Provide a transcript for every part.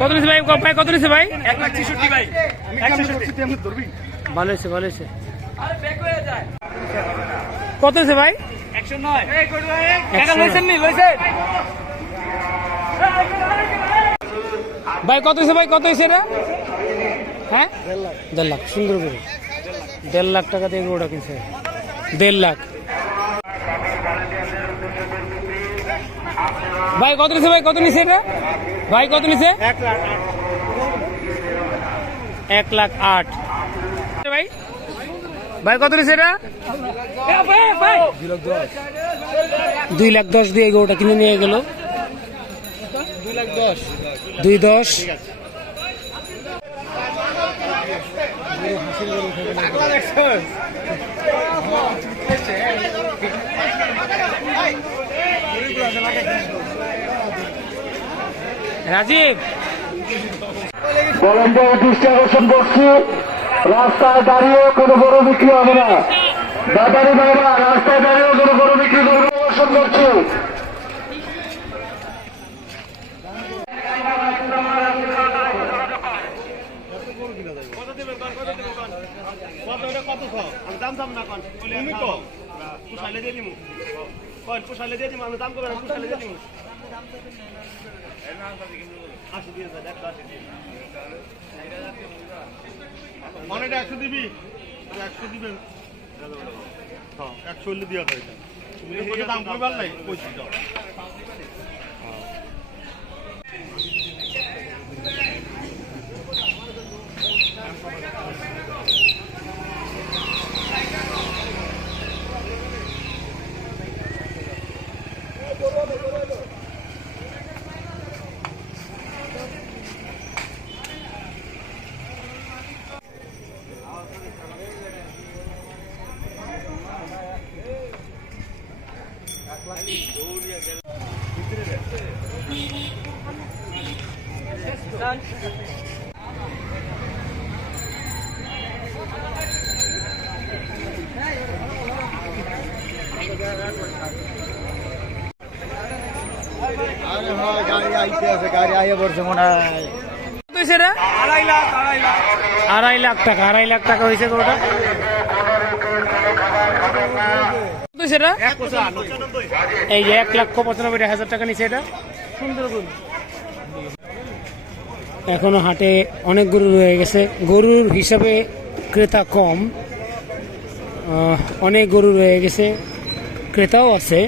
কত নিছে ভাই? ভাই কত নিছে ভাই? 1,66,000 ভাই। 1,66,000 ভালো হয়েছে ভালো হয়েছে। কত হয়েছে ভাই? 109 ভাই কত হয়েছে ভাই? কত হয়েছে এটা? হ্যাঁ 1.5 লাখ। সুন্দর করে 1.5 লাখ টাকা দিয়ে গরুটা কিনছে। 1.5 লাখ। ভাই কত নিছে ভাই? কত নিছে এটা ভাই? কত নিছে? 1,08,000 ভাই। ভাই কত নিছে এটা? 2,10,000 দিয়ে গরুটা কিনে নিয়ে গেল। 2,10,000। রাজীব ভলান্টিয়ার দৃষ্টি আকর্ষণ করছি, রাস্তায় দাঁড়িয়ে কোনো গরু বিক্রি হবে না। ব্যাপারী ভাইরা রাস্তায় দাঁড়িয়ে কোনো গরু বিক্রি করবে আকর্ষণ করছি। অনেকটা 100 দিবি, 100 দিবেন, 100 হলে দিয়া হয়। দাম কইবার নাই, কইছি যাও। গাড়ি আইয়া পড়ছে মনে হয়। 2.5 লাখ টাকা। 2.5 লাখ টাকা হয়েছে গরুটা। সেটা এই যে 1,95,000 টাকা নিচে এটা। সুন্দর গরু। এখনো হাটে অনেক গরু রয়ে গেছে। গরুর হিসাবে ক্রেতা কম, অনেক গরু রয়ে গেছে, ক্রেতাও আছে।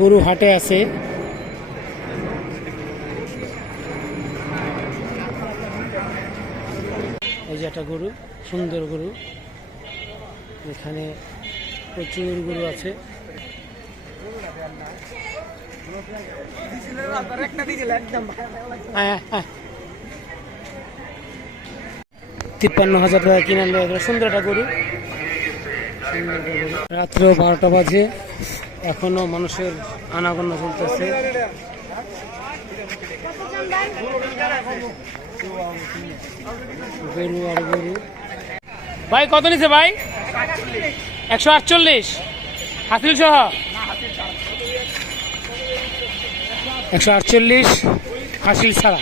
গরু হাটে আছে। এই যে একটা গরু, সুন্দর গরু। এখানে প্রচুর গরু আছে। 53,000 টাকা কিনে আনলো। সুন্দর একটা গরু। রাত্র 12টা বাজে, এখনো মানুষের আনাগোনা চলতেছে। গরু আর গরু। ভাই কত নিছে ভাই? 148 হাসিল সহ। 148 হাসিল ছাড়া।